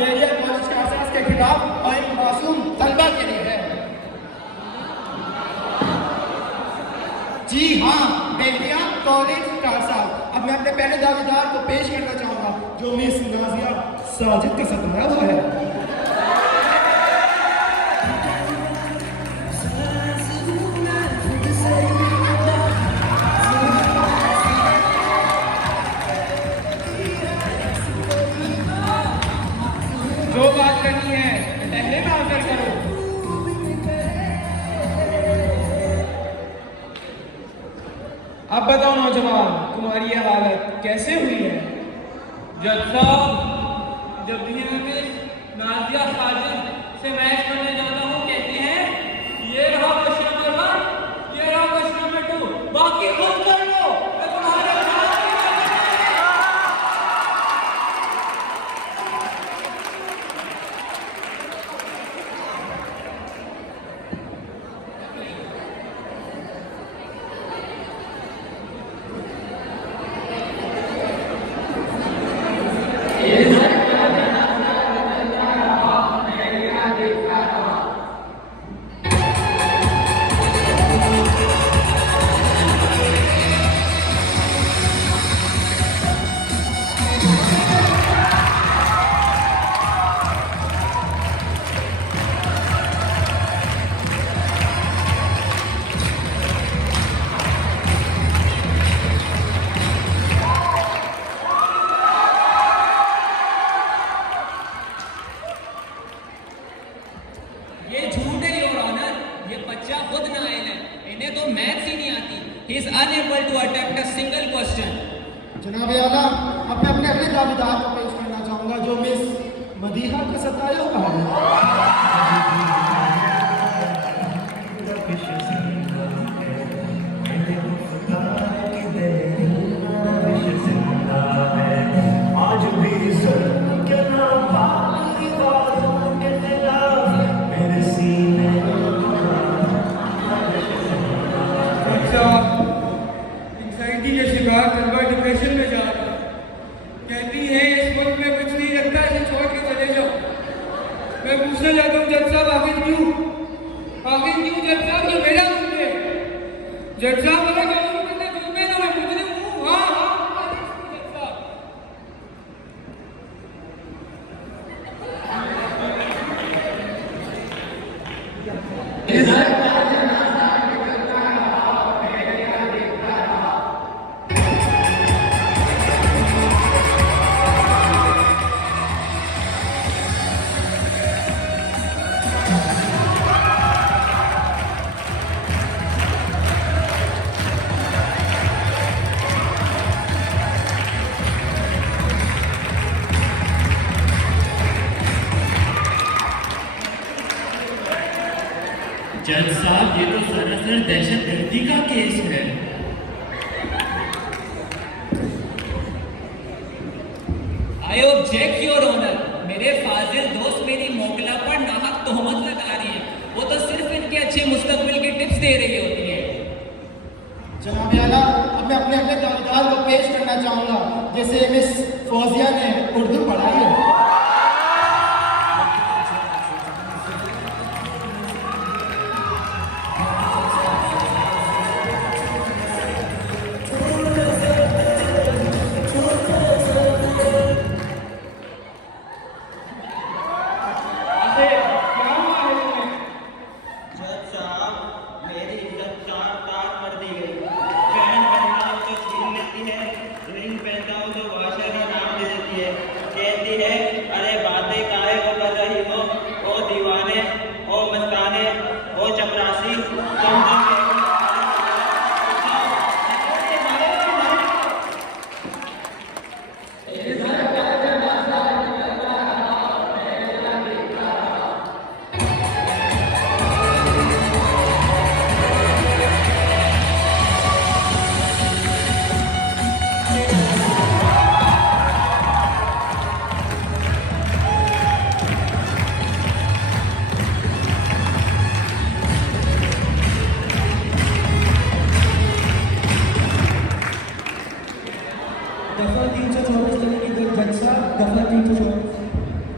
डेरिया college के आसास के खिलाफ और इन मासूम तलबा के लिए है। जी हाँ, डेरिया कॉलेज का आसास। अब मैं अपने पहले दावेदार को पेश करना चाहूंगा, जो मिस नाजिया साजिद का सताया हुआ है। जो बात करनी है पहले में आंसर करो। अब बताओ नौजवान, तुम्हारी यह हालत कैसे हुई है? जज साहब, जब भी मैं नाजिया साजिद से मैच करने जाता हूँ कहते हैं ये रहा क्वेश्चन नंबर 1, ये रहा क्वेश्चन नंबर 2, बाकी खुद कर लो, मैं तुम्हारे ये झूठ है योर ऑनर, ये बच्चा खुद नाइल है, इन्हें तो मैथ्स ही नहीं आती। He is unable to attempt a single question. जनाब आला, अब मैं अपने अगले दावेदार को पेश करना चाहूंगा, जो मिस मदीहा का सताया हुआ है। एंग्जाइटी के शिकार तलबा डिप्रेशन में जा रहा है, कहती है इस वक्त में कुछ नहीं लगता, इसे छोड़ के चले जाओ। मैं पूछना चाहता हूँ जज साहब, आखिर क्यों जज साहब? ये मेरा जुर्म है जज साहब, अगर कानून करना जुर्म है ना, मैं मुजरिम हूँ। हाँ जज साहब। जज साहब, ये तो सरासर दहशतगर्दी का केस है। आई ऑब्जेक्ट योर ऑनर, मेरे फाजिल दोस्त मेरी मोकला पर नाहक तोहमत लगा रही है। वो तो सिर्फ इनके अच्छे मुस्तकबिल की टिप्स दे रही होती है। जनाब आला, अब मैं अपने अगले दावेदार को पेश करना चाहूंगा, जैसे मिस फौजिया ने उर्दू पढ़ाई है।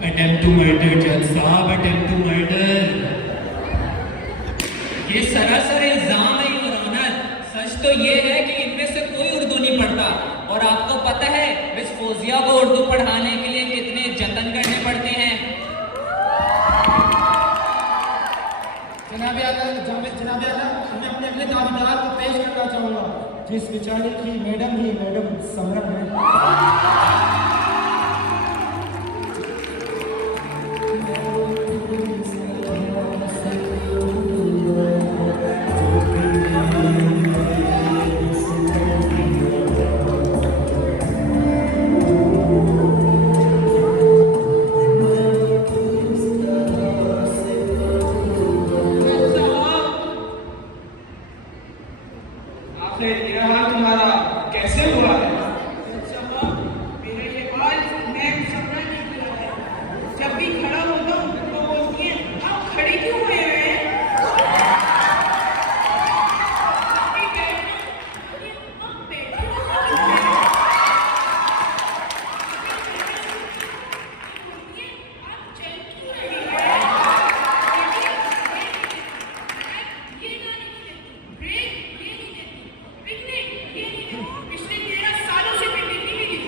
अटेम्प्ट टू मर्डर जज साहब, अटेम्प्ट टू मर्डर। ये सरासर इल्जाम है योर ऑनर। सच तो ये है कि इनमें से कोई उर्दू नहीं पढ़ता, और आपको पता है मिस फौजिया को उर्दू पढ़ाने के लिए कितने जतन करने पड़ते हैं। जनाब आला, मैं अपने अगले दावेदार को पेश करना चाहूंगा, जिस बेचारे की मैडम ही मैडम समरन है। आखिर ये हाल तुम्हारा कैसे हुआ है? मेरे ये बाल मैं समझ नहीं किया है। जब भी खड़ा होता हूँ तो बोलती है आप खड़े क्यों हुए हैं? अभी बैठे अरे आप बैठे आप चल क्यों रहे हैं? ये गाड़ी नहीं देती, ब्रेक ये नहीं देती, पिकनिक ये नहीं देती, पिछले 13 सालों से पिकनिक नहीं मिली।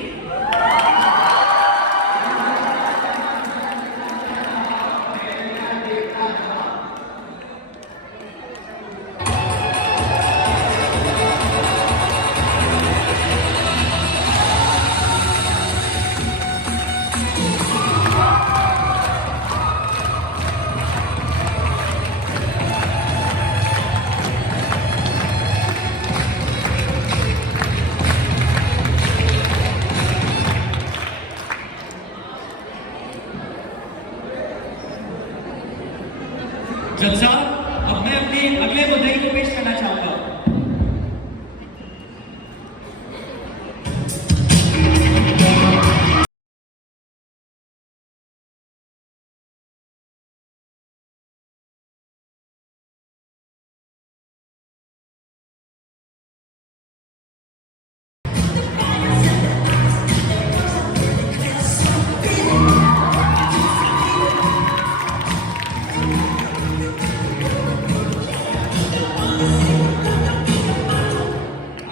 जज साहब, अब मैं अपने अगले मुद्दई को पेश करना चाहूंगा।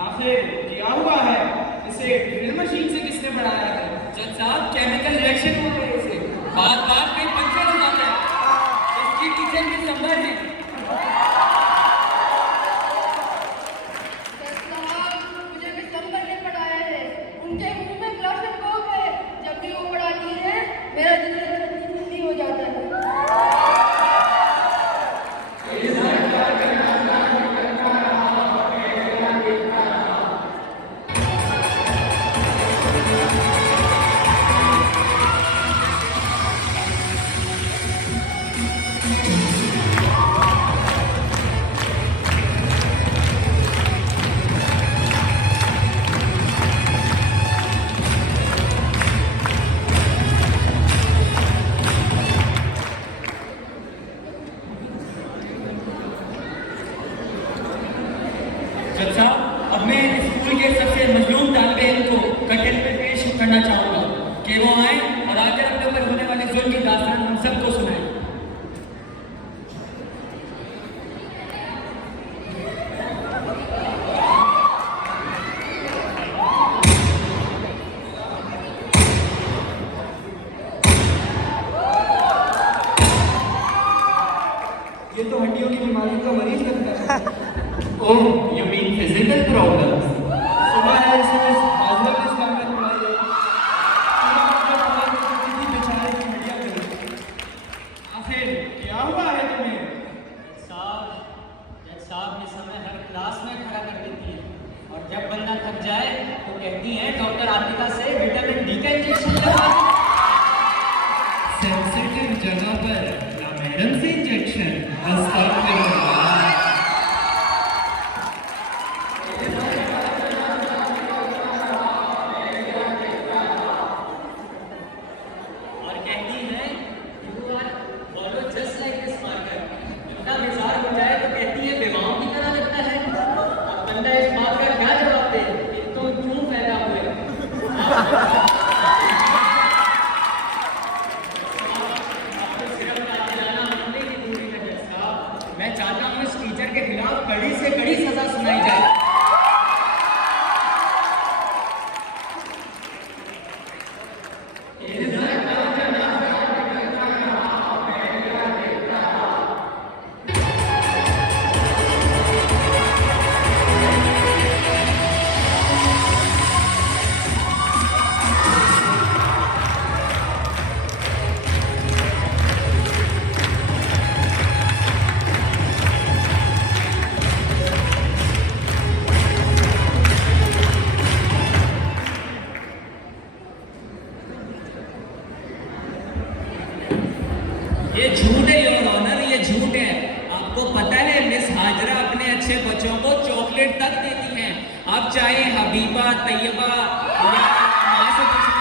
आखिर क्या हुआ है? इसे ड्रिल मशीन से किसने बनाया है? जज साहब, केमिकल रिएक्शन हो रही है इसे। बात बात में पंचर हो जाता है। इसकी किचन में संभर है। मुझे दिसंबर ने पढ़ाया है। उनके मुंह में ग्लव्स एंड कोक है। जब भी वो पढ़ाती है मेरा दिल ठंडी हो जाता है। जज साहब, अब मैं स्कूल के सबसे मजलूम तालिबे इल्म को कटल में पेश करना चाहूंगा कि वो आए और आकर अपने ऊपर होने वाले जुल्म की दास्तान हम सबको सुनाएं। ये तो हड्डियों की बीमारी का मरीज लगता है। ओह, यू मीन फिजिकल प्रॉब्लम्स? सुबह है इसमें हाजिर इस्लाम में पढ़ाई गई। कितनी बेचारे की हड्डियां गई। आखिर क्या हुआ है तुम्हें? जज साहब ये समय हर क्लास में खड़ा कर देती है, और जब बंदा थक जाए तो कहती है डॉक्टर आतिका से विटामिन डी का इंजेक्शन लगा दो। सेंसिटिव जगह पर ना मैडम से इंजेक्शन। अस्तगफिरुल्लाह। और कहती है you are follow just like this marker. उनका विचार हो जाए तो कहती है बेवाओं की तरह लगता है। अब बंदा इस बात का क्या जवाब दे कि तुम क्यों पैदा हुए? ये झूठ है योर ऑनर, ये झूठ है। आपको पता है मिस हाजरा अपने अच्छे बच्चों को चॉकलेट तक देती हैं। आप चाहे हबीबा, तैयबा या माँ से पूछें।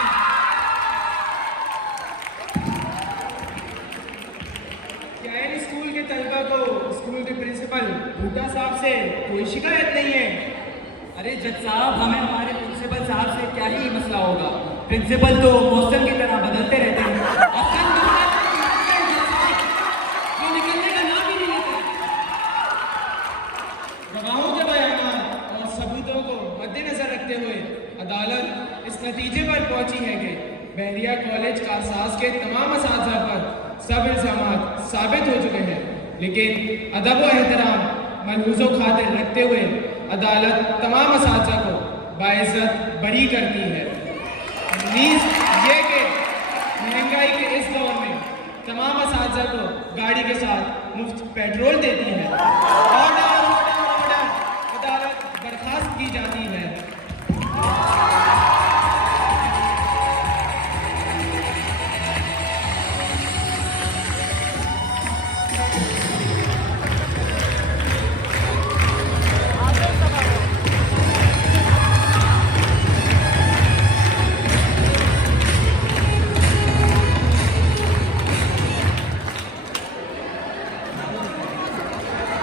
क्या इन स्कूल के तलबा को स्कूल के प्रिंसिपल भूटा साहब से कोई शिकायत नहीं है? अरे जज साहब, हमें हमारे प्रिंसिपल साहब से क्या ही मसला होगा। प्रिंसिपल तो मौसम की तरह बदलते रहते हैं। और सन 2000 वो निकलने का नाम ही नहीं लेते। गवाहों के बयान और सबूतों को मद्देनजर रखते हुए अदालत इस नतीजे पर पहुंची है कि बहरिया कॉलेज कारसाज के तमाम असातिज़ा पर सब इल्ज़ामात साबित हो चुके हैं, लेकिन अदब व एहतराम मलहूज़ो खातिर रखते हुए अदालत तमाम असातिज़ा को बाइज़्ज़त बरी करती है। नीज़ ये कि महंगाई के इस दौर में तमाम असातिज़ा को गाड़ी के साथ मुफ्त पेट्रोल देती है। Order, order, order. अदालत बर्खास्त की जाती